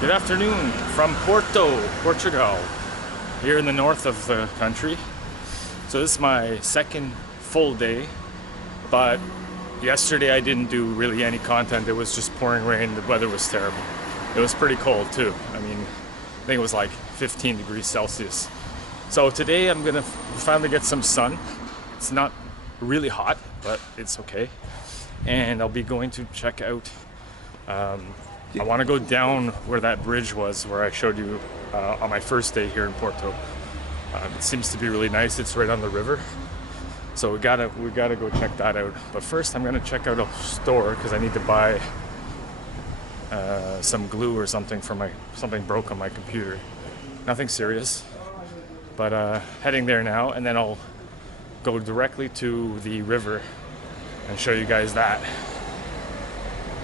Good afternoon from Porto, Portugal, here in the north of the country. So this is my second full day, but yesterday I didn't do really any content. It was just pouring rain. The weather was terrible. It was pretty cold too. I think it was like 15 degrees Celsius. So today I'm gonna finally get some sun. It's not really hot, but it's okay. And I'll be going to check out I want to go down where that bridge was, where I showed you on my first day here in Porto. It seems to be really nice. It's right on the river, so we gotta go check that out. But first, I'm gonna check out a store because I need to buy some glue or something for something broke on my computer. Nothing serious, but heading there now, and then I'll go directly to the river and show you guys that.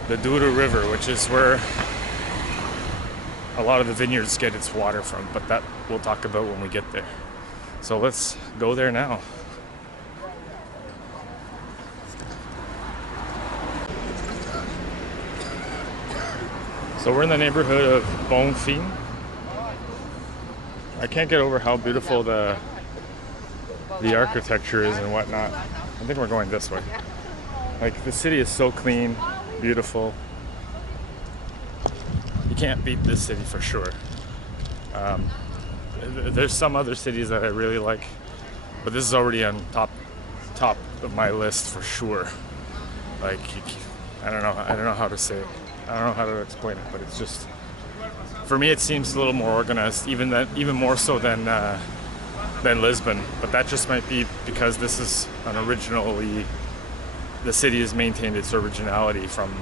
The Douro River, which is where a lot of the vineyards get its water from, but that we'll talk about when we get there. So let's go there now. So we're in the neighborhood of Bonfim. I can't get over how beautiful the architecture is and whatnot. I think we're going this way. Like, the city is so clean, beautiful. You can't beat this city for sure. There's some other cities that I really like, but this is already on top of my list for sure. Like, I don't know how to say it. I don't know how to explain it, but it's just, for me, it seems a little more organized, even more so than Lisbon. But that just might be because this is the city has maintained its originality from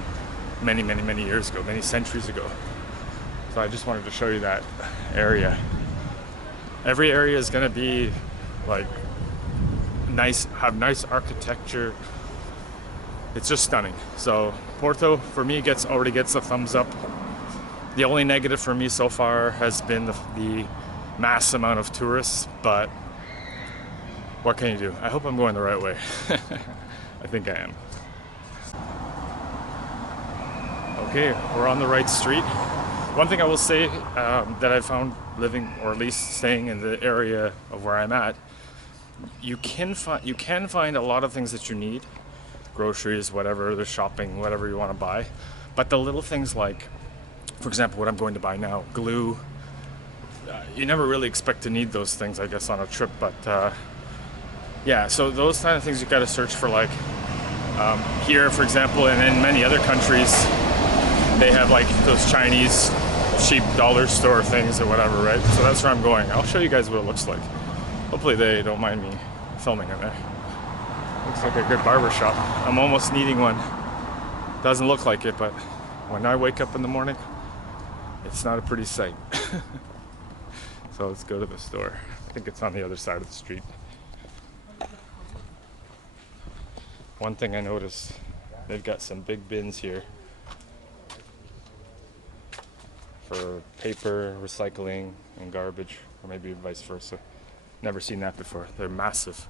many years ago, many centuries ago. So I just wanted to show you that area. Every area is going to be like nice, have nice architecture. It's just stunning. So Porto, for me, already gets a thumbs up. The only negative for me so far has been the mass amount of tourists, but what can you do? I hope I'm going the right way. I think I am. Okay, we're on the right street. One thing I will say that I found living, or at least staying in the area of where I'm at, you can find a lot of things that you need, groceries, whatever, the shopping, whatever you want to buy. But the little things like, for example, what I'm going to buy now, glue, you never really expect to need those things, I guess, on a trip, but yeah, so those kind of things you got to search for, like here, for example, and in many other countries, they have like those Chinese cheap dollar store things or whatever, right? So that's where I'm going. I'll show you guys what it looks like. Hopefully they don't mind me filming in there. Looks like a good barber shop. I'm almost needing one. Doesn't look like it, but when I wake up in the morning, it's not a pretty sight. So let's go to the store. I think it's on the other side of the street. One thing I noticed, they've got some big bins here for paper, recycling, and garbage, or maybe vice versa. Never seen that before. They're massive.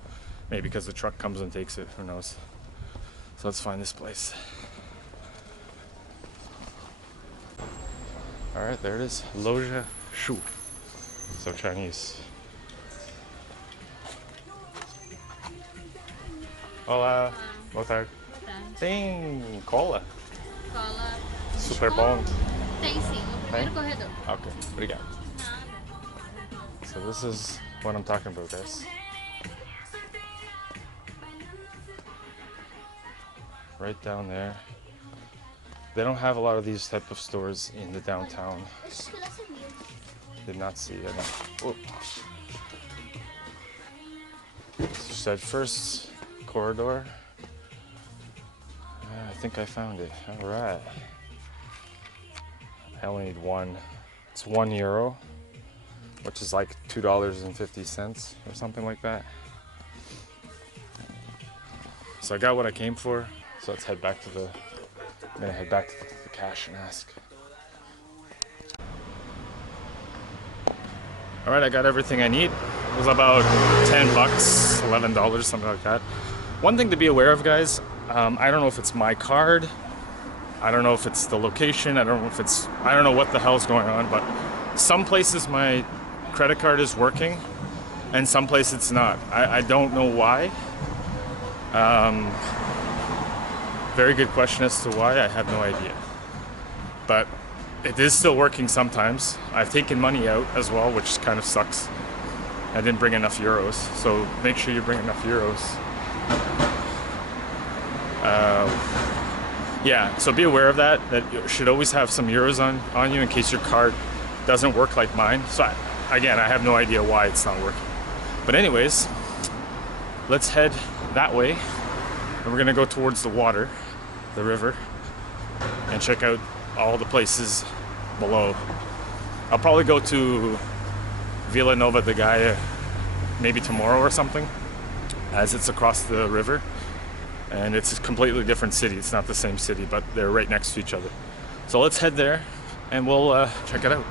Maybe because the truck comes and takes it, who knows. So let's find this place. Alright, there it is. Loja Shu. So Chinese. Olá, boa tarde. Tem cola? Cola. Super bom. Tem sim, no primeiro corredor. Okay, obrigado. So this is what I'm talking about, guys. Right down there. They don't have a lot of these type of stores in the downtown. Did not see it. Whoop. Said first corridor. I think I found it. All right. I only need one. It's €1, which is like $2.50 or something like that. So I got what I came for. So let's head back to I'm gonna head back to the cash and ask. All right, I got everything I need. It was about $10, $11, something like that. One thing to be aware of, guys, I don't know if it's my card. I don't know if it's the location. I don't know what the hell's going on. But some places my credit card is working, and some places it's not. I don't know why. Very good question as to why. I have no idea. But it is still working sometimes. I've taken money out as well, which kind of sucks. I didn't bring enough euros, so make sure you bring enough euros. Yeah, so be aware of that you should always have some euros on you in case your card doesn't work like mine. So again, I have no idea why it's not working. But anyways, let's head that way. And we're gonna go towards the water, the river, and check out all the places below. I'll probably go to Vila Nova de Gaia maybe tomorrow or something, as it's across the river. And it's a completely different city. It's not the same city, but they're right next to each other. So let's head there and we'll check it out.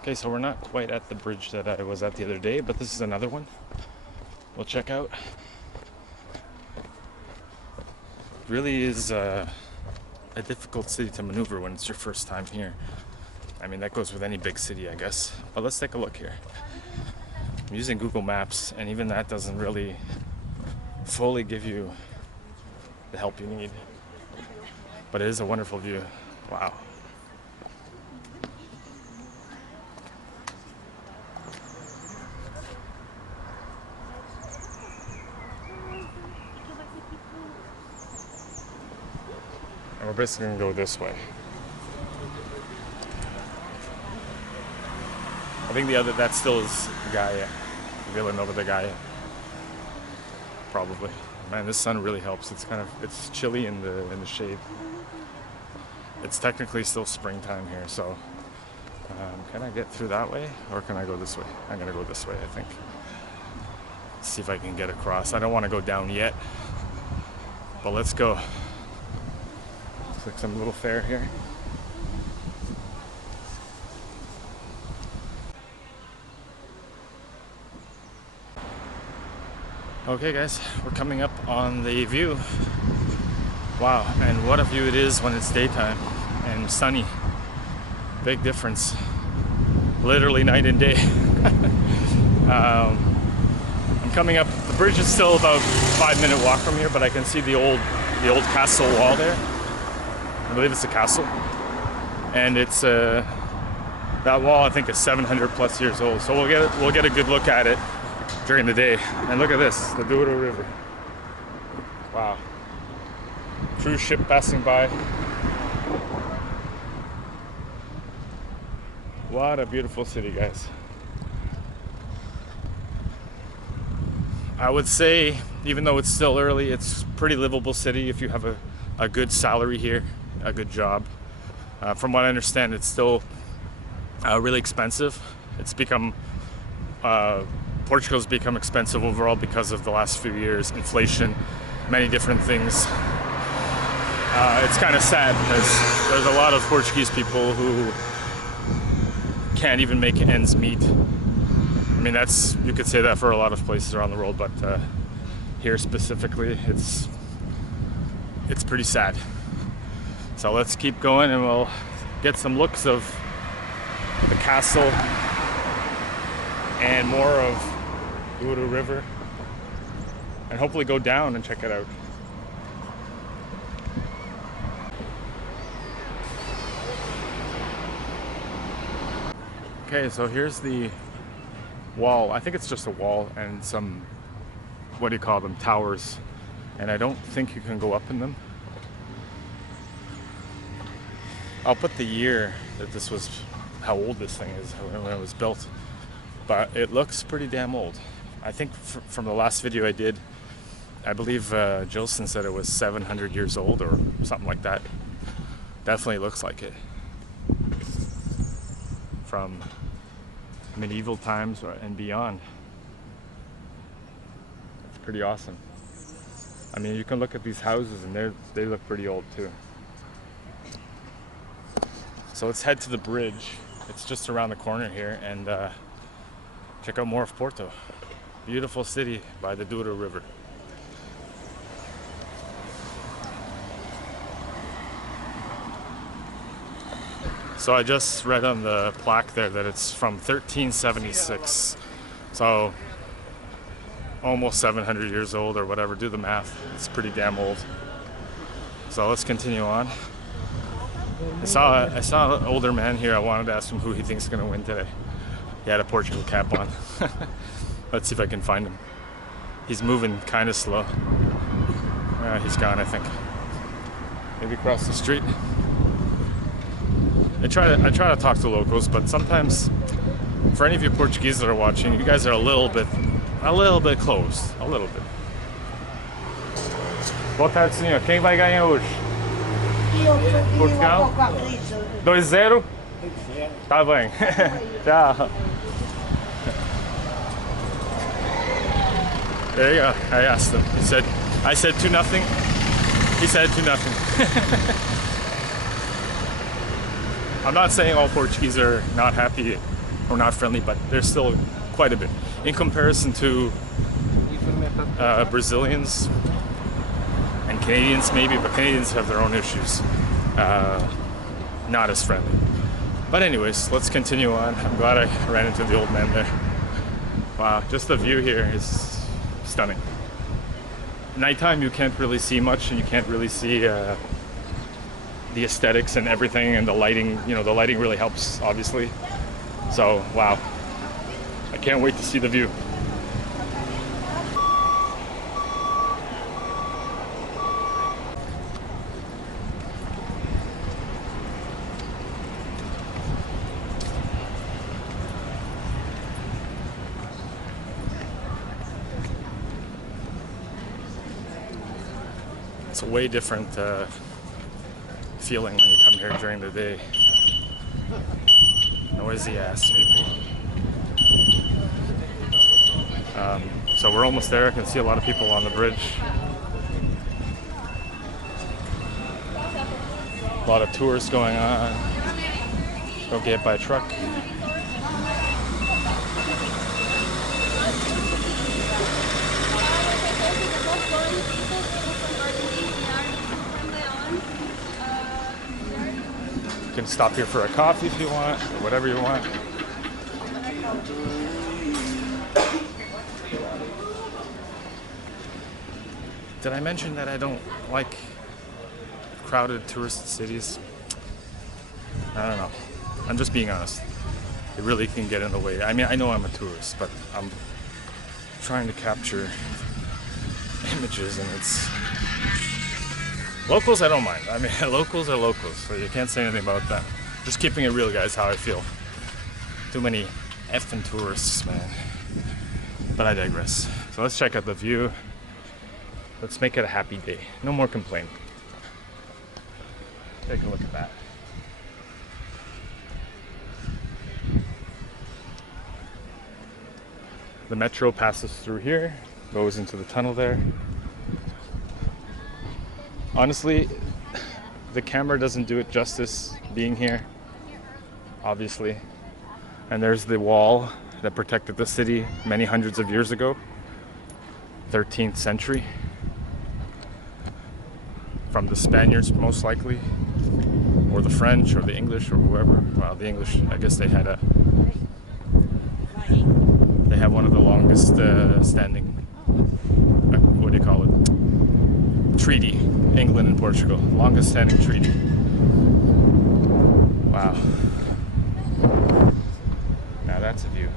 Okay, so we're not quite at the bridge that I was at the other day, but this is another one. We'll check out. Really is a difficult city to maneuver when it's your first time here. I mean, that goes with any big city, I guess. But let's take a look here. I'm using Google Maps, and even that doesn't really fully give you the help you need. But it is a wonderful view. Wow. And we're basically gonna go this way. I think that still is Gaia, Vila Nova de Gaia. Probably. Man, this sun really helps. It's chilly in the shade. It's technically still springtime here, so can I get through that way or can I go this way? I'm gonna go this way, I think. Let's see if I can get across. I don't want to go down yet, but let's go. Looks like some little fair here. Okay guys, we're coming up on the view. Wow, and what a view it is when it's daytime and sunny. Big difference. Literally night and day. I'm coming up, the bridge is still about a 5-minute walk from here, but I can see the old castle wall there. I believe it's a castle. And it's that wall I think is 700 plus years old. So we'll get a good look at it during the day. And look at this, the Douro River. Wow. Cruise ship passing by. What a beautiful city, guys. I would say, even though it's still early, it's a pretty livable city if you have a good salary here, a good job. From what I understand, it's still really expensive. It's become Portugal's become expensive overall because of the last few years, inflation, many different things. It's kind of sad because there's a lot of Portuguese people who can't even make ends meet. I mean, you could say that for a lot of places around the world, but here specifically, it's pretty sad. So let's keep going and we'll get some looks of the castle and more of Douro River, and hopefully go down and check it out. Okay, so here's the wall. I think it's just a wall and some, what do you call them, towers. And I don't think you can go up in them. I'll put the year that this was, how old this thing is, when it was built. But it looks pretty damn old. I think from the last video I did, I believe Jilson said it was 700 years old or something like that. Definitely looks like it. From medieval times and beyond. It's pretty awesome. I mean, you can look at these houses and they look pretty old too. So let's head to the bridge. It's just around the corner here and check out more of Porto. Beautiful city by the Douro River. So I just read on the plaque there that it's from 1376. So almost 700 years old or whatever. Do the math. It's pretty damn old. So let's continue on. I saw an older man here. I wanted to ask him who he thinks is going to win today. He had a Portugal cap on. Let's see if I can find him. He's moving kind of slow. He's gone, I think. Maybe across the street. I try to talk to locals, but sometimes, for any of you Portuguese that are watching, you guys are a little bit closed. A little bit. Boa tarde, senhor. Quem vai ganhar hoje? Portugal? 2-0? Tá bem. Tchau. There you go. I asked him. I said 2-0. He said 2-0. I'm not saying all Portuguese are not happy or not friendly, but there's still quite a bit. In comparison to Brazilians and Canadians maybe, but Canadians have their own issues. Not as friendly. But anyways, let's continue on. I'm glad I ran into the old man there. Wow, just the view here is stunning. Nighttime you can't really see much, and you can't really see the aesthetics and everything, and the lighting. You know, the lighting really helps, obviously. So, wow. I can't wait to see the view. It's a way different feeling when you come here during the day. Noisy ass people. So we're almost there. I can see a lot of people on the bridge. A lot of tours going on. Go get by truck. You can stop here for a coffee if you want, or whatever you want. Did I mention that I don't like crowded tourist cities? I don't know. I'm just being honest. It really can get in the way. I mean, I know I'm a tourist, but I'm trying to capture images, and it's... Locals, I don't mind. I mean, locals are locals, so you can't say anything about that. Just keeping it real, guys, how I feel. Too many effing tourists, man. But I digress. So let's check out the view. Let's make it a happy day. No more complaining. Take a look at that. The metro passes through here, goes into the tunnel there. Honestly, the camera doesn't do it justice being here, obviously. And there's the wall that protected the city many hundreds of years ago, 13th century. From the Spaniards, most likely, or the French, or the English, or whoever. Well, the English, I guess they have one of the longest standing, what do you call it? Treaty. England and Portugal, longest standing treaty. Wow. Now that's a view.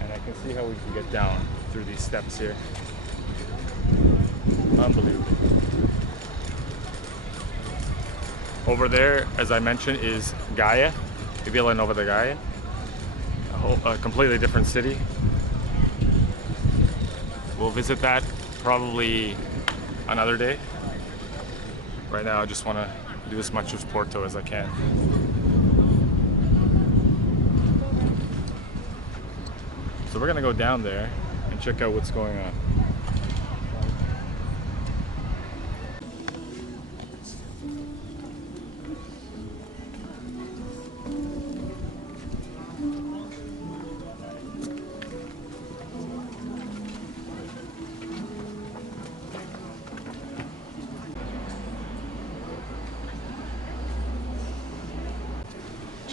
And I can see how we can get down through these steps here. Unbelievable. Over there, as I mentioned, is Gaia, Vila Nova de Gaia. A completely different city. We'll visit that probably another day. Right now I just want to do as much of Porto as I can. So we're gonna go down there and check out what's going on.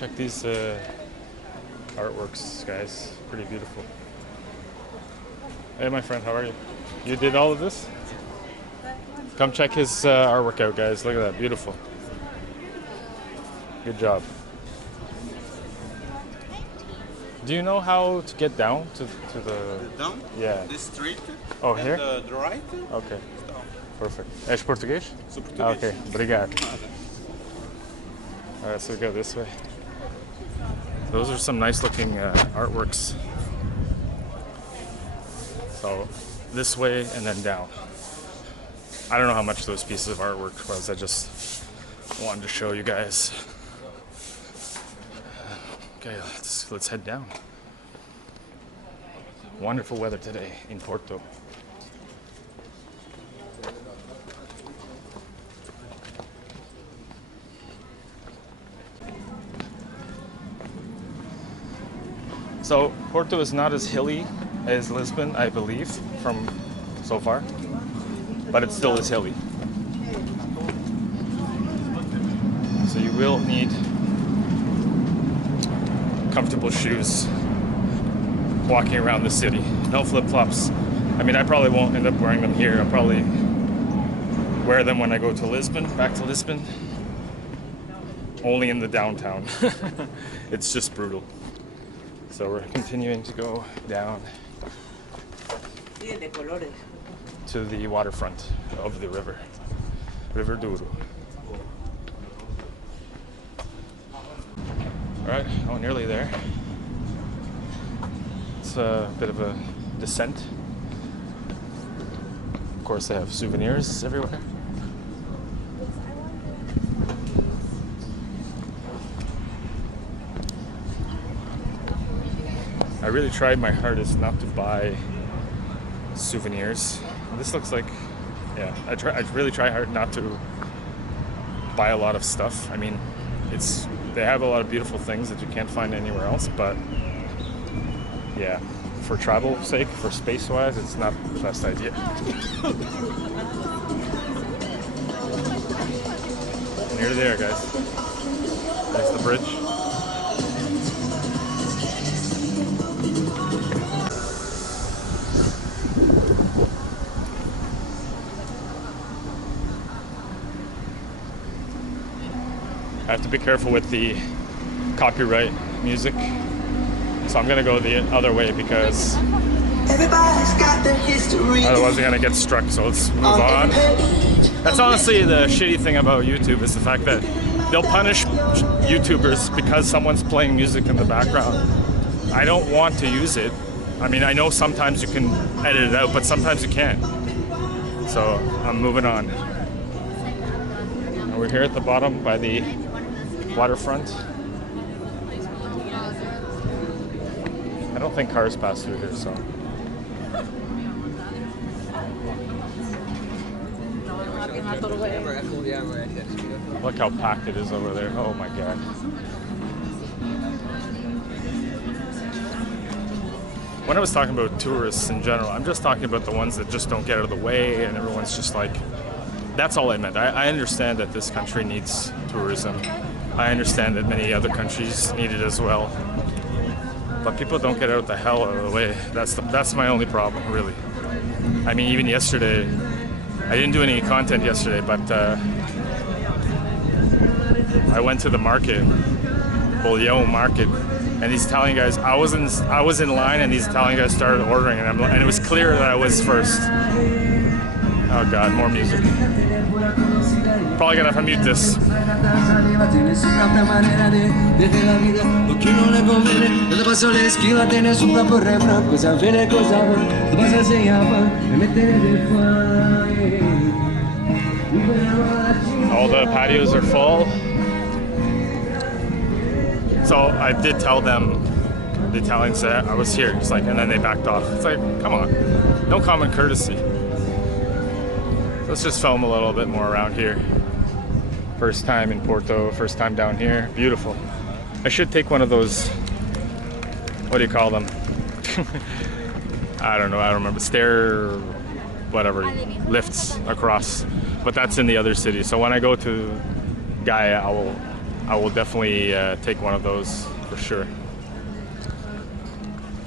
check these artworks, guys. Pretty beautiful. Hey, my friend, how are you? You did all of this? Come check his artwork out, guys. Look at that, beautiful. Good job. Do you know how to get down to the... Down? Yeah. The street. Oh, and here? the right. Okay, Down. perfect. És português? Sou português. Ah, okay, obrigado. All right, so we go this way. Those are some nice looking artworks. So this way and then down. I don't know how much those pieces of artwork was. I just wanted to show you guys. Okay, let's head down. Wonderful weather today in Porto. So Porto is not as hilly as Lisbon, I believe, from so far, but it still is hilly. So you will need comfortable shoes walking around the city. No flip-flops. I mean, I probably won't end up wearing them here. I'll probably wear them when I go to Lisbon, back to Lisbon. Only in the downtown. It's just brutal. So we're continuing to go down to the waterfront of the river, River Douro. All right, oh, nearly there. It's a bit of a descent. Of course, they have souvenirs everywhere. I really tried my hardest not to buy souvenirs. This looks like, yeah, I really try hard not to buy a lot of stuff. I mean, they have a lot of beautiful things that you can't find anywhere else, but yeah, for travel sake, for space-wise, it's not the best idea. Nearly there, guys. There's the bridge. I have to be careful with the copyright music, so I'm gonna go the other way because otherwise I'm gonna get struck. So let's move on. That's honestly the shitty thing about YouTube, is the fact that they'll punish YouTubers because someone's playing music in the background. I don't want to use it. I mean, I know sometimes you can edit it out, but sometimes you can't. So I'm moving on. And we're here at the bottom by the waterfront. I don't think cars pass through here, so. Look how packed it is over there. Oh my god. When I was talking about tourists in general, I'm just talking about the ones that just don't get out of the way and everyone's just like, that's all I meant. I understand that this country needs tourism. I understand that many other countries need it as well. But people don't get out the hell out of the way. That's my only problem, really. I mean, even yesterday, I didn't do any content yesterday, but I went to the market, Bolhão market, and these Italian guys, I was in line and these Italian guys started ordering, and it was clear that I was first. Oh god, more music. Probably gonna have to mute this. All the patios are full. So I did tell them, the Italians said I was here. It's like, and then they backed off. It's like, come on, no common courtesy. Let's just film a little bit more around here. First time in Porto, first time down here. Beautiful. I should take one of those, what do you call them? I don't know, I don't remember. Stair, whatever, lifts across. But that's in the other city. So when I go to Gaia, I will I will definitely take one of those for sure.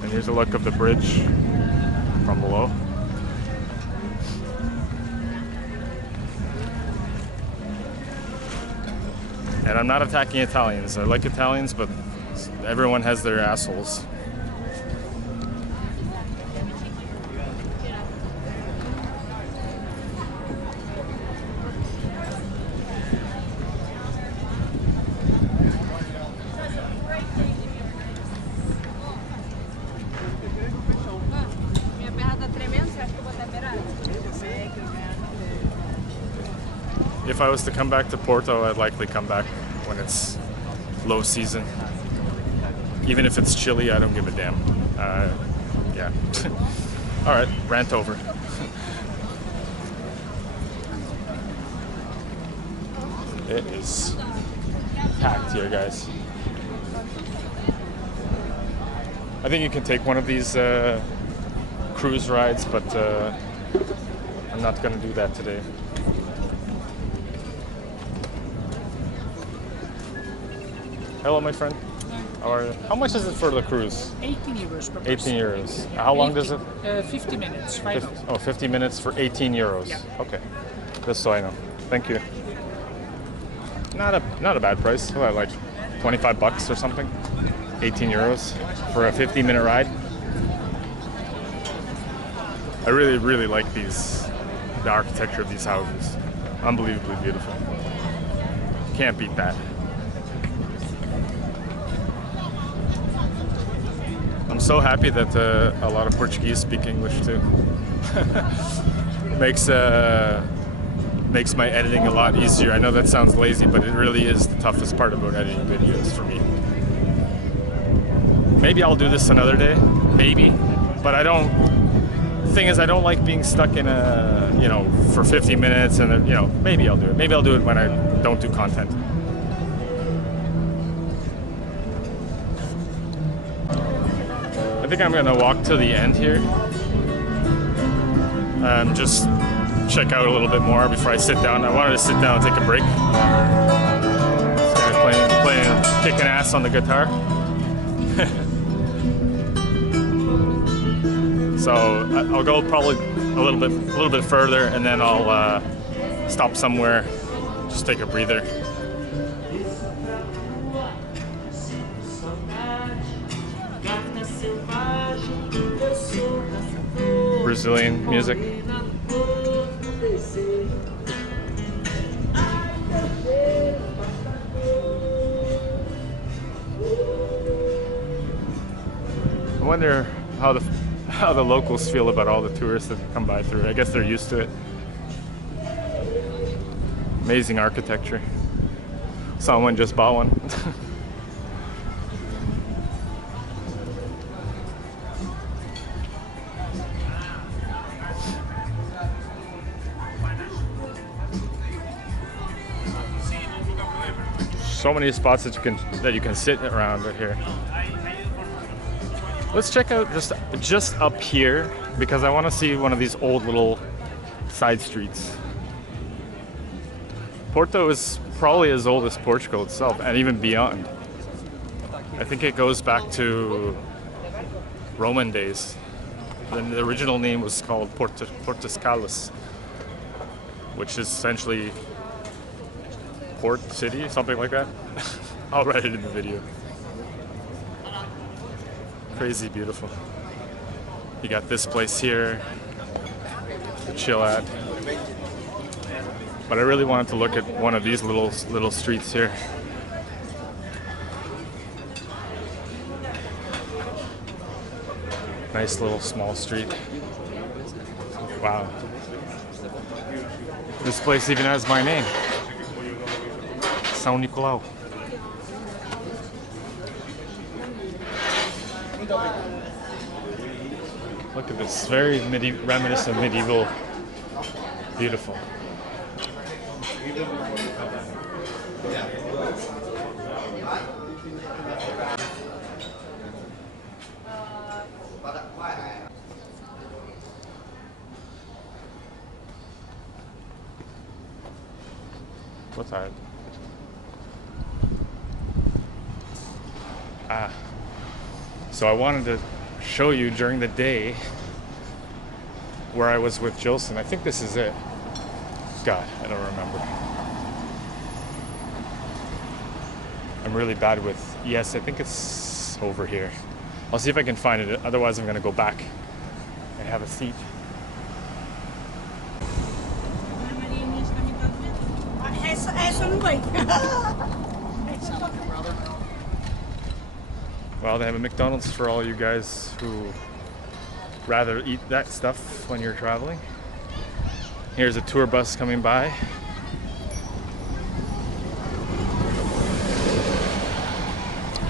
And here's a look of the bridge from below. And I'm not attacking Italians. I like Italians, but everyone has their assholes. If I was to come back to Porto, I'd likely come back when it's low season. Even if it's chilly, I don't give a damn. Yeah. All right, rant over. It is packed here, guys. I think you can take one of these cruise rides, but I'm not gonna do that today. Hello, my friend. How are you? How much is it for the cruise? 18 euros per person. 18 euros. How long does it? 50 minutes. 50 minutes for 18 euros. Yeah. Okay. Just so I know. Thank you. Not a bad price. What, like 25 bucks or something? 18 euros for a 50-minute ride. I really, really like the architecture of these houses. Unbelievably beautiful. Can't beat that. I'm so happy that a lot of Portuguese speak English too. makes my editing a lot easier. I know that sounds lazy, but it really is the toughest part about editing videos for me. Maybe I'll do this another day, maybe, but I don't. The thing is, I don't like being stuck in for 50 minutes, and maybe I'll do it. Maybe I'll do it when I don't do content. I think I'm gonna walk to the end here and just check out a little bit more before I sit down. I wanted to sit down and take a break. This guy's playing kicking ass on the guitar. So I'll go probably a little bit further, and then I'll stop somewhere, just take a breather. Brazilian music. I wonder how the locals feel about all the tourists that come by through. I guess they're used to it. Amazing architecture. Someone just bought one. So many spots that you can sit around right here. Let's check out just up here, because I want to see one of these old little side streets. Porto is probably as old as Portugal itself, and even beyond. I think it goes back to Roman days. The original name was called Portus Cale, which is essentially port city, something like that. I'll write it in the video. Crazy beautiful. You got this place here to chill at. But I really wanted to look at one of these little streets here. Nice little small street. Wow. This place even has my name. São Nicolau. Look at this, very reminiscent of medieval. Beautiful. What's that? So I wanted to show you during the day where I was with Jilson. I think this is it. God, I don't remember. I'm really bad with, yes, I think it's over here. I'll see if I can find it. Otherwise, I'm going to go back and have a seat. Well, they have a McDonald's for all you guys who rather eat that stuff when you're traveling. Here's a tour bus coming by.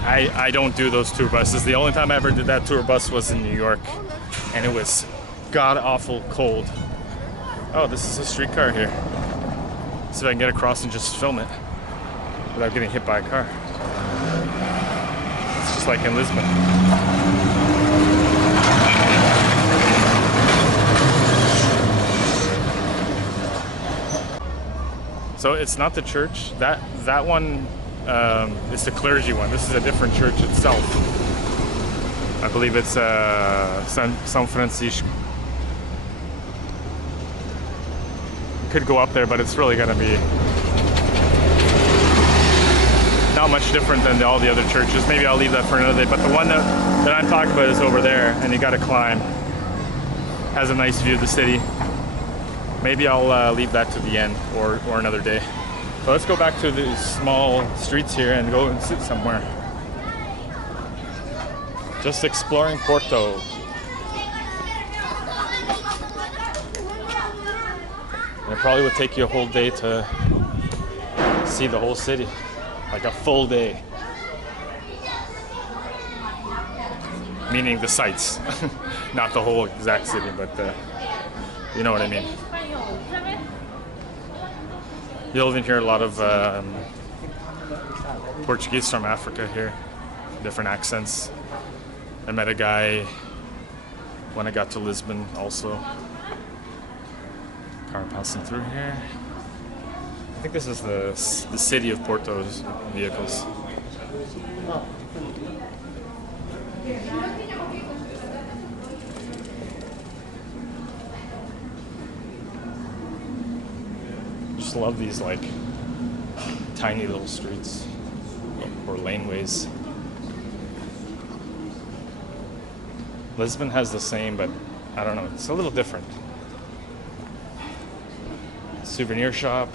I don't do those tour buses. The only time I ever did that tour bus was in New York, and it was god-awful cold. Oh, this is a streetcar here. See if I can get across and just film it without getting hit by a car. It's just like in Lisbon. So it's not the church. That one is the clergy one. This is a different church itself. I believe it's San Francisco. Could go up there, but it's really gonna be not much different than all the other churches. Maybe I'll leave that for another day. But the one that I'm talking about is over there, and you gotta climb. Has a nice view of the city. Maybe I'll leave that to the end or another day. So let's go back to these small streets here and go and sit somewhere. Just exploring Porto. And it probably would take you a whole day to see the whole city. Like a full day. Meaning the sights. Not the whole exact city, but you know what I mean. You'll even hear a lot of Portuguese from Africa here, different accents. I met a guy when I got to Lisbon also. Car passing through here. I think this is the city of Porto's vehicles. Just love these like tiny little streets or laneways. Lisbon has the same, but I don't know, it's a little different. Souvenir shop.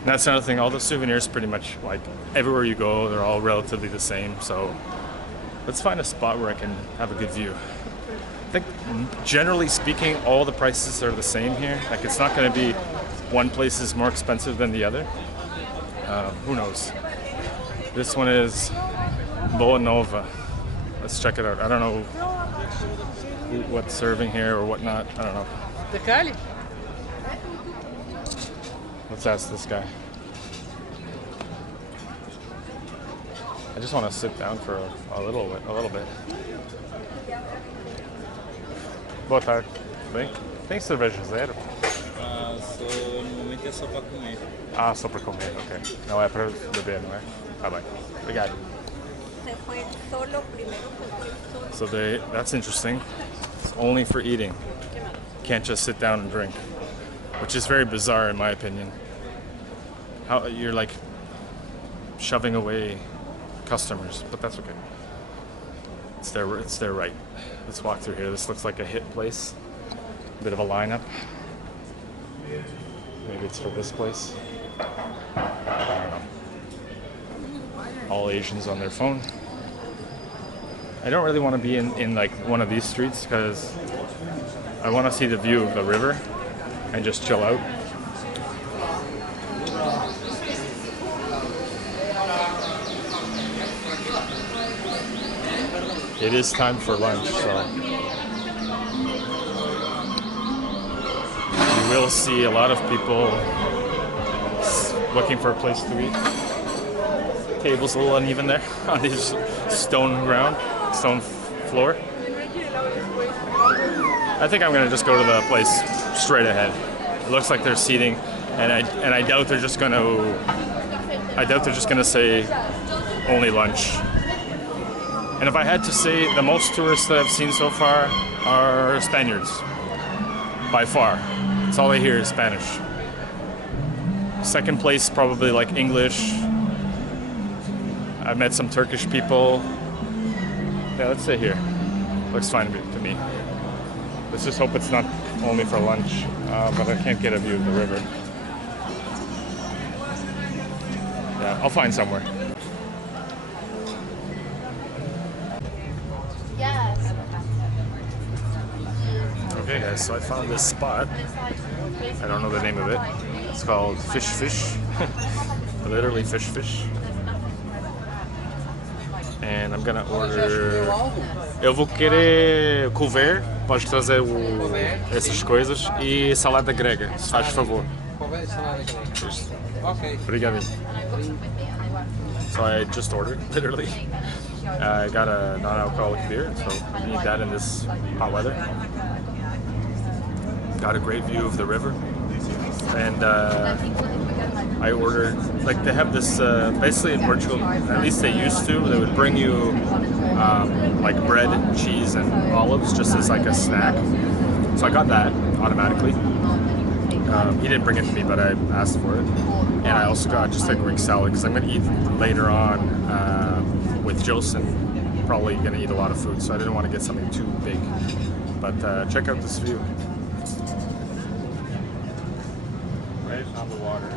And that's another thing, all the souvenirs pretty much, like everywhere you go, they're all relatively the same. So let's find a spot where I can have a good view. I think generally speaking, all the prices are the same here. Like it's not going to be one place is more expensive than the other. Who knows? This one is Boa Nova. Let's check it out. I don't know what's serving here or whatnot. I don't know. Let's ask this guy. I just want to sit down for a little bit. Boa tarde. Bem? Tem cerveja zero? No momento é só para comer. Ah, só para comer, ok. Não é para beber, não é? Tá bem. Obrigado. So that's interesting. It's only for eating. Can't just sit down and drink, which is very bizarre in my opinion. How you're like shoving away customers, but that's okay. It's their right. Let's walk through here. This looks like a hit place. A bit of a lineup. Maybe it's for this place. I don't know. All Asians on their phone. I don't really want to be in like one of these streets because I want to see the view of the river and just chill out. It is time for lunch, so you will see a lot of people looking for a place to eat. Table's a little uneven there on this stone floor. I think I'm gonna just go to the place straight ahead. It looks like there's seating, and I doubt they're just gonna I doubt they're just gonna say only lunch. And if I had to say, the most tourists that I've seen so far are Spaniards, by far. That's all I hear is Spanish. Second place, probably like English. I've met some Turkish people. Yeah, let's sit here. Looks fine to me. Let's just hope it's not only for lunch, but I can't get a view of the river. Yeah, I'll find somewhere. Yes. Okay guys, so I found this spot. I don't know the name of it. It's called Fish. Literally Fish. And I'm gonna order... Eu vou querer couvert, pode trazer essas coisas, e salada grega, se faz favor. Obrigadinho. So I just ordered, literally. I got a non-alcoholic beer, so you need that in this hot weather. Got a great view of the river. And I ordered, like they have this, basically in Portugal, at least they used to, they would bring you like bread, cheese, and olives just as like a snack. So I got that automatically. He didn't bring it to me, but I asked for it. And I also got just a Greek salad because I'm going to eat later on with Jilson. Probably going to eat a lot of food, so I didn't want to get something too big. But check out this view. Right on the water.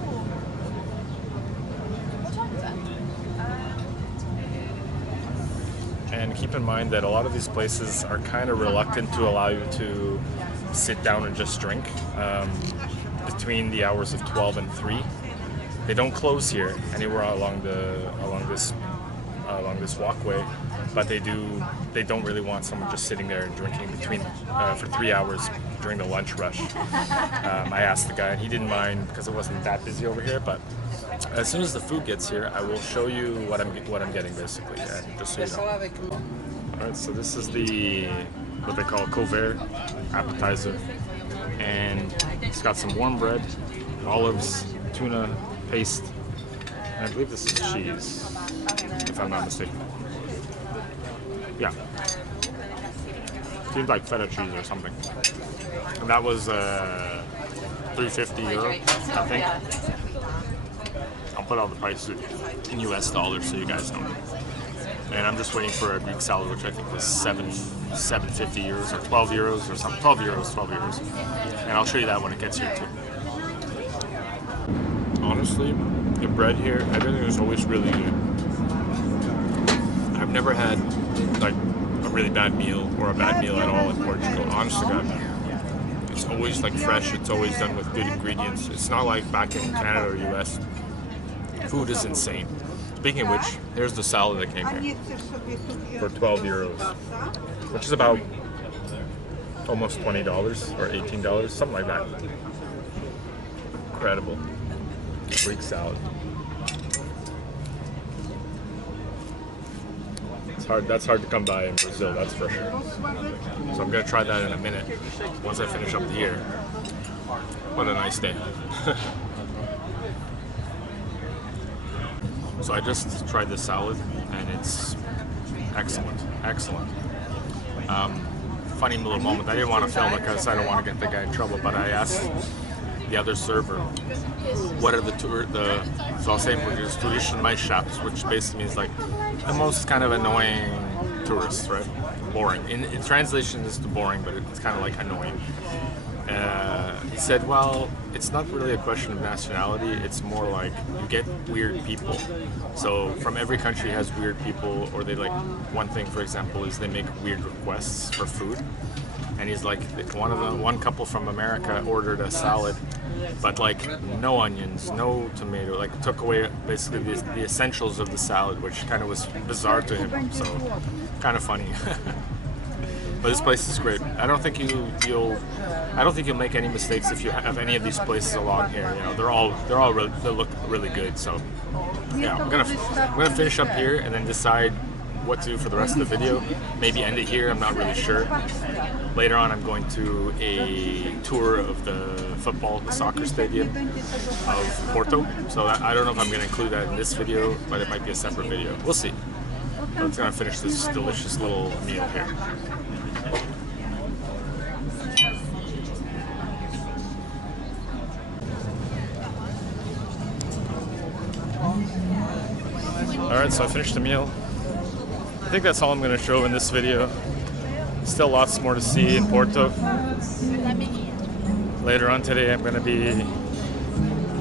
And keep in mind that a lot of these places are kind of reluctant to allow you to sit down and just drink between the hours of 12 and 3. They don't close here anywhere along this walkway, but they don't really want someone just sitting there and drinking between for 3 hours during the lunch rush. I asked the guy and he didn't mind because it wasn't that busy over here, but as soon as the food gets here, I will show you what I'm getting basically, and just so you know. Alright, so this is what they call couvert appetizer, and it's got some warm bread, olives, tuna paste, and I believe this is cheese, if I'm not mistaken. Yeah, seems like feta cheese or something. And that was €3.50, I think. I'll put all the prices in US dollars so you guys know. And I'm just waiting for a Greek salad, which I think was €7.50 or €12 or something. 12 euros. And I'll show you that when it gets here too. Honestly, the bread here, everything is always really good. I've never had like a really bad meal or a bad meal at all in Portugal. Honest to God. It's always like fresh, it's always done with good ingredients. It's not like back in Canada or US. Food is insane. Speaking of which, here's the salad that came here for 12 euros, which is about almost $20 or $18, something like that. Incredible. Greek salad. That's hard to come by in Brazil, that's for sure. So I'm gonna try that in a minute once I finish up here. What a nice day. So I just tried this salad and it's excellent. Funny little moment. I didn't want to film it because I don't want to get the guy in trouble, but I asked the other server, what are so I'll say in Portuguese, turistas mais chatos, which basically means like the most kind of annoying tourists, right? Boring. In translation, it's boring, but it's kind of like annoying. He said, well, it's not really a question of nationality, it's more like you get weird people. So from every country has weird people, or they like, one thing for example is they make weird requests for food. And he's like, one couple from America ordered a salad, but like no onions, no tomato, like took away basically the essentials of the salad, which kind of was bizarre to him, so kind of funny. But this place is great. I don't think you'll make any mistakes if you have any of these places along here. You know, they look really good. So yeah, I'm gonna finish up here and then decide what to do for the rest of the video. Maybe end it here, I'm not really sure. Later on I'm going to a tour of the soccer stadium of Porto. So I don't know if I'm going to include that in this video, but it might be a separate video. We'll see. Let's gonna finish this delicious little meal here. Alright, so I finished the meal. I think that's all I'm going to show in this video. Still lots more to see in Porto. Later on today I'm going to be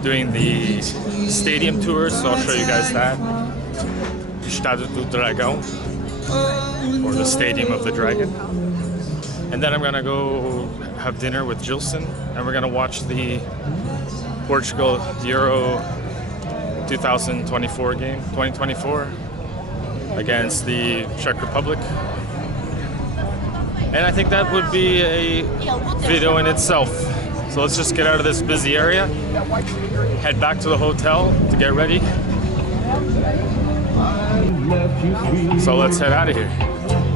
doing the stadium tour, so I'll show you guys that. Estádio do Dragão, or the Stadium of the Dragon. And then I'm going to go have dinner with Jilson, and we're going to watch the Portugal Euro 2024 game, 2024, against the Czech Republic. And I think that would be a video in itself. So let's just get out of this busy area, head back to the hotel to get ready. So let's head out of here.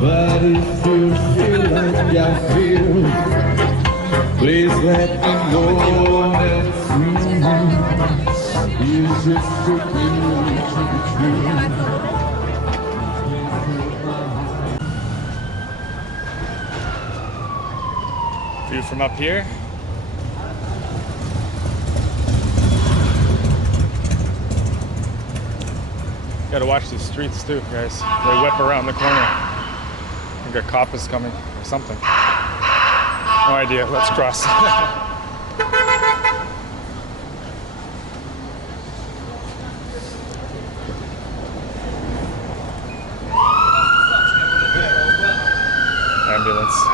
But if you feel like I feel, please let me know that's me. You just took me View from up here. Gotta watch these streets too, guys. They whip around the corner. I think a cop is coming or something. No idea. Let's cross. Ambulance.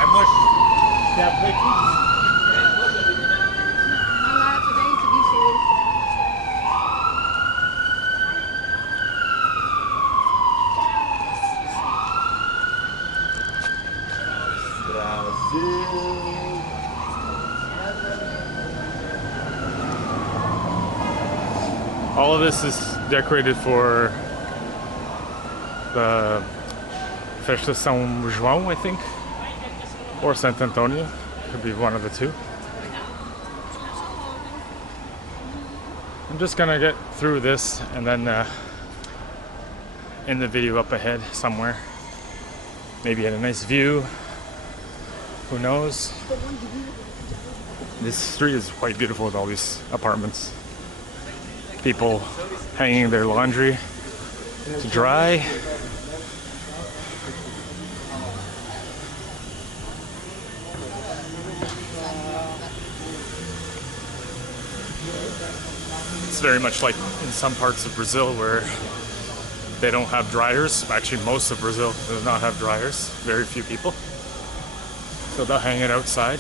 All of this is decorated for the Festa São João, I think, or Sant Antonio. Could be one of the two. I'm just gonna get through this and then end the video up ahead somewhere. Maybe at a nice view. Who knows? This street is quite beautiful with all these apartments. People hanging their laundry to dry. It's very much like in some parts of Brazil where they don't have dryers. Actually, most of Brazil does not have dryers. Very few people. So they'll hang it outside.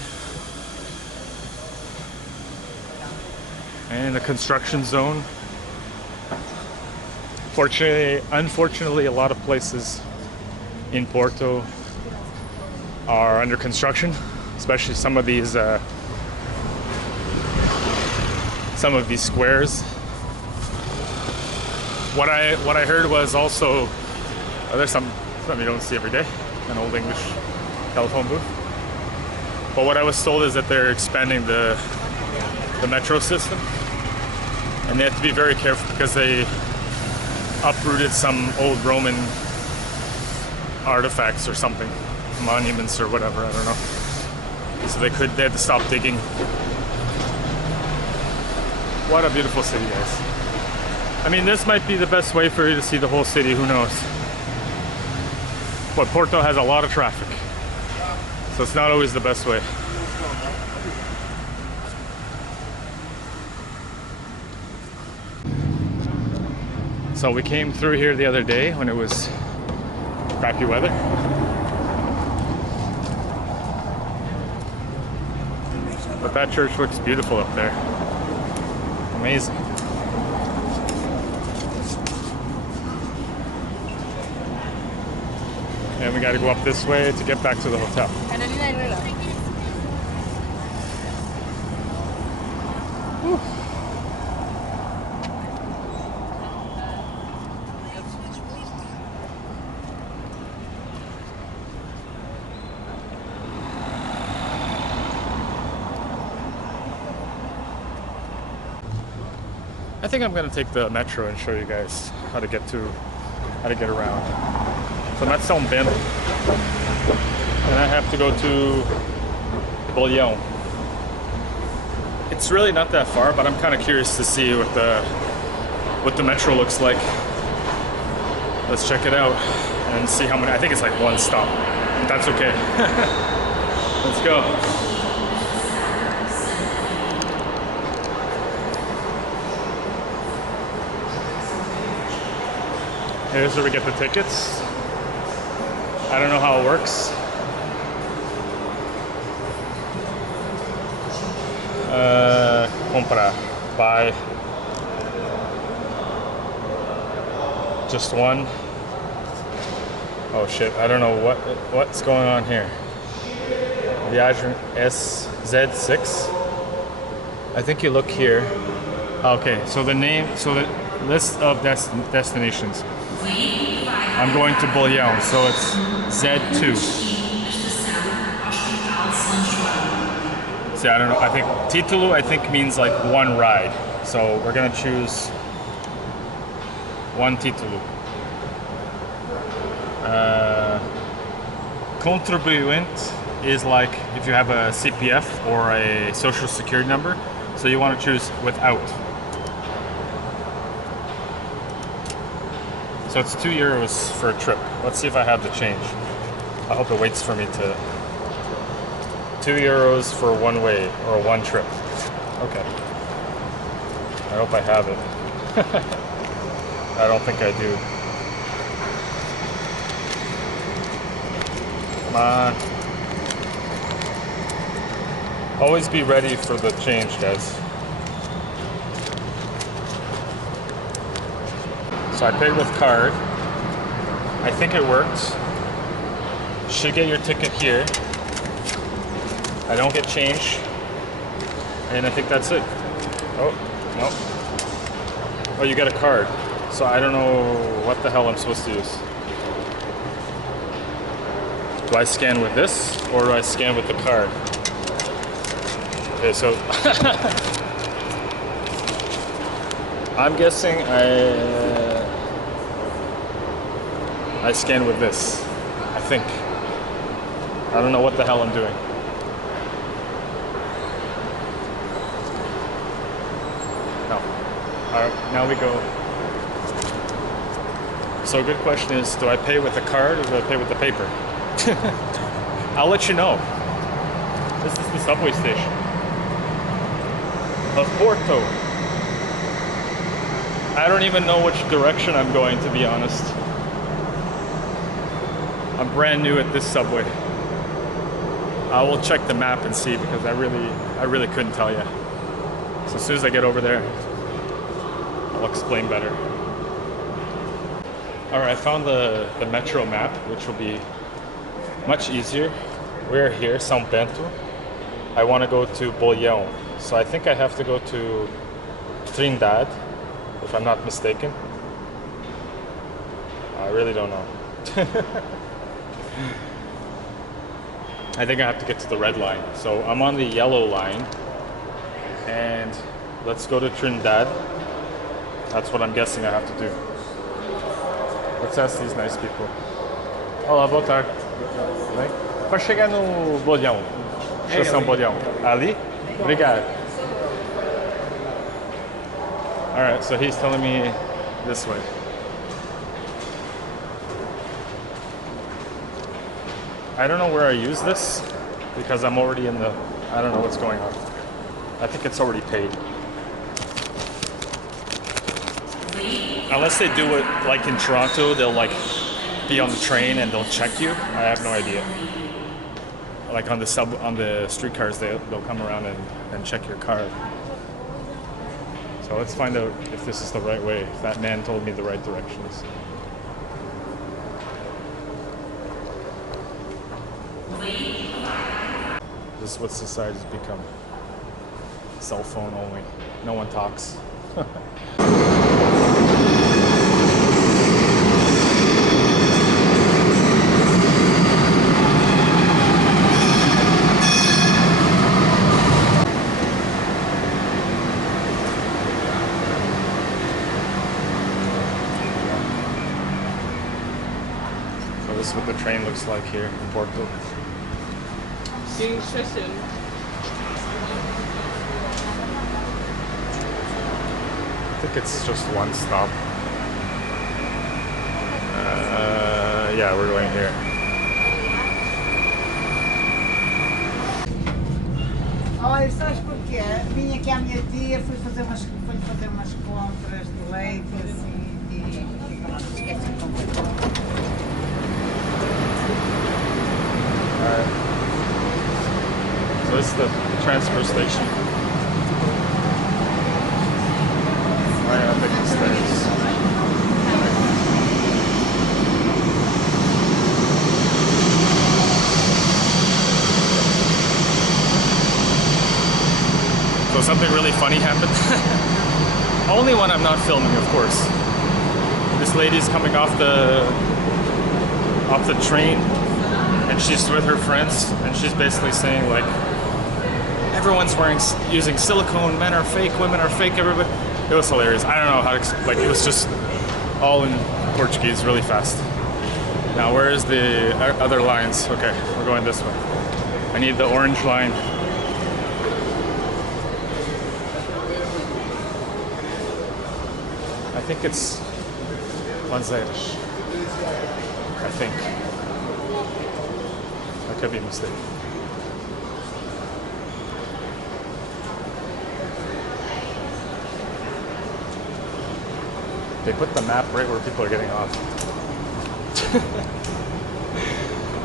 And the construction zone. Unfortunately, a lot of places in Porto are under construction, especially some of these squares. What I heard was also there's some you don't see every day, an old English telephone booth. But what I was told is that they're expanding the metro system, and they have to be very careful because they uprooted some old Roman artifacts or something, monuments or whatever, I don't know. So they had to stop digging. What a beautiful city, guys. I mean, this might be the best way for you to see the whole city, who knows. But Porto has a lot of traffic, so it's not always the best way. So we came through here the other day when it was crappy weather. But that church looks beautiful up there. Amazing. And we got to go up this way to get back to the hotel. Whew. think I'm gonna take the metro and show you guys how to get around. So that's São Bento, and I have to go to Bolhão. It's really not that far, but I'm kind of curious to see what the metro looks like. Let's check it out and see how many. I think it's like one stop, but that's okay. Let's go. Here's where we get the tickets. I don't know how it works. Comprar, buy. Just one. Oh shit, I don't know what's going on here. Viagem SZ6. I think you look here. Okay, so the list of destinations. I'm going to Bolhão, so it's Z2. See, I don't know. I think Título means like one ride. So we're gonna choose one Título. Contribuinte is like if you have a CPF or a social security number. So you want to choose without. So it's €2 for a trip. Let's see if I have the change. I hope it waits for me to. €2 for one way or one trip. Okay. I hope I have it. I don't think I do. Come on. Always be ready for the change, guys. So I paid with card. I think it worked. Should get your ticket here. I don't get change. And I think that's it. Oh, no. Oh, you got a card. So I don't know what the hell I'm supposed to use. Do I scan with this or do I scan with the card? Okay, so I'm guessing I scan with this. I think. I don't know what the hell I'm doing. No. Alright, now we go. So a good question is, do I pay with the card or do I pay with the paper? I'll let you know. This is the subway station of Porto. I don't even know which direction I'm going, to be honest. I'm brand new at this subway. I will check the map and see because I really couldn't tell you. So as soon as I get over there, I'll explain better. Alright, I found the metro map, which will be much easier. We're here, São Bento. I want to go to Bolhão. So I think I have to go to Trindade, if I'm not mistaken. I really don't know. I think I have to get to the red line. So I'm on the yellow line. And let's go to Trindade. That's what I'm guessing I have to do. Let's ask these nice people. Olá, boa tarde. Tudo bem? Para chegar no Bolhão, estação Bolhão, ali? Obrigado. Alright, so he's telling me this way. I don't know where I use this because I'm already in the. I don't know what's going on. I think it's already paid. Unless they do it like in Toronto, they'll like be on the train and they'll check you. I have no idea. Like on the streetcars, they'll come around and check your card. So let's find out if this is the right way. If that man told me the right directions. This is what society's become. Cell phone only. No one talks. looks like here in Porto. See you soon. I think it's just one stop. Yeah, we're going here. Olha, sabes porquê? Vim aqui à minha tia, fui fazer umas compras de leite e assim, e esqueci de comprar. Alright. So this is the transfer station. I'm gonna take the stairs. So something really funny happened. Only when I'm not filming, of course. This lady's coming off the train, and she's with her friends, and she's basically saying like, everyone's using silicone. Men are fake. Women are fake. Everybody. It was hilarious. I don't know how to like. It was just all in Portuguese, really fast. Now, where is the other lines? Okay, we're going this way. I need the orange line. I think it's Lanzeiras. I think. I could be mistaken. They put the map right where people are getting off.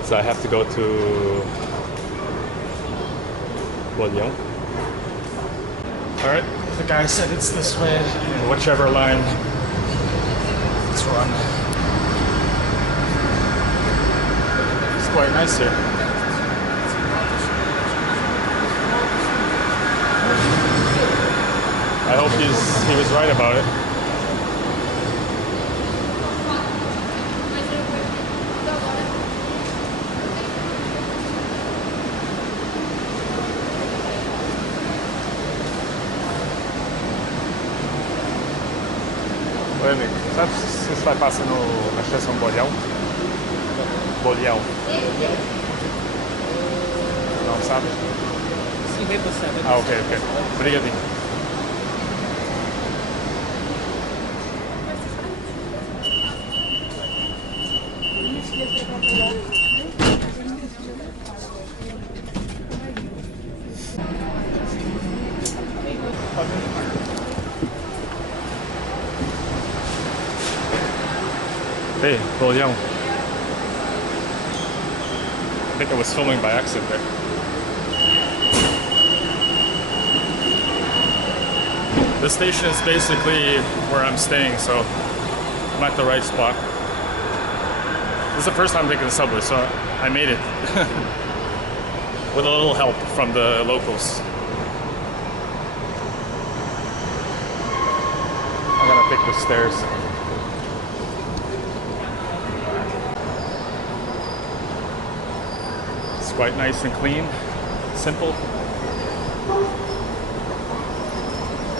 So I have to go to Bolhão. Alright, the guy said it's this way, and whichever line. Let's run. It's quite nice here. I hope he was right about it. Oi, amigo. Sabe se você vai passando na estação Bolhão? Bolhão. Não sabe? Sim, vai passar. Ah, ok. Obrigadinho. Hey, Bolhão. I think I was filming by accident there. This station is basically where I'm staying, so I'm at the right spot. This is the first time taking the subway, so I made it. With a little help from the locals. I'm gonna take the stairs. Quite nice and clean, simple.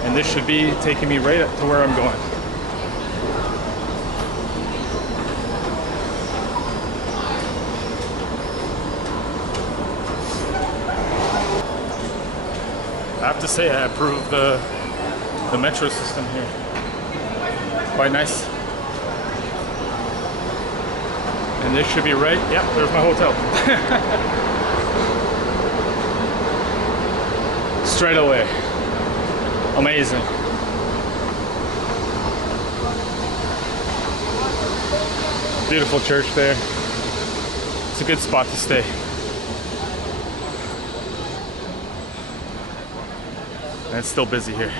And this should be taking me right up to where I'm going. I have to say I approve the metro system here. Quite nice. And this should be right. Yep, there's my hotel. Straight away. Amazing. Beautiful church there. It's a good spot to stay. And it's still busy here.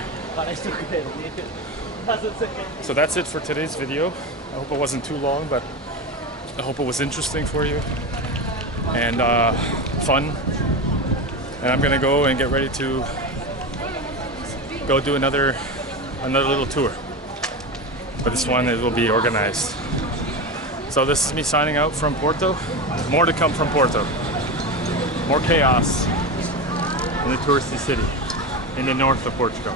So that's it for today's video. I hope it wasn't too long, but I hope it was interesting for you and fun. And I'm gonna go and get ready to go do another little tour. But this one, it will be organized. So this is me signing out from Porto. More to come from Porto. More chaos in the touristy city in the north of Portugal.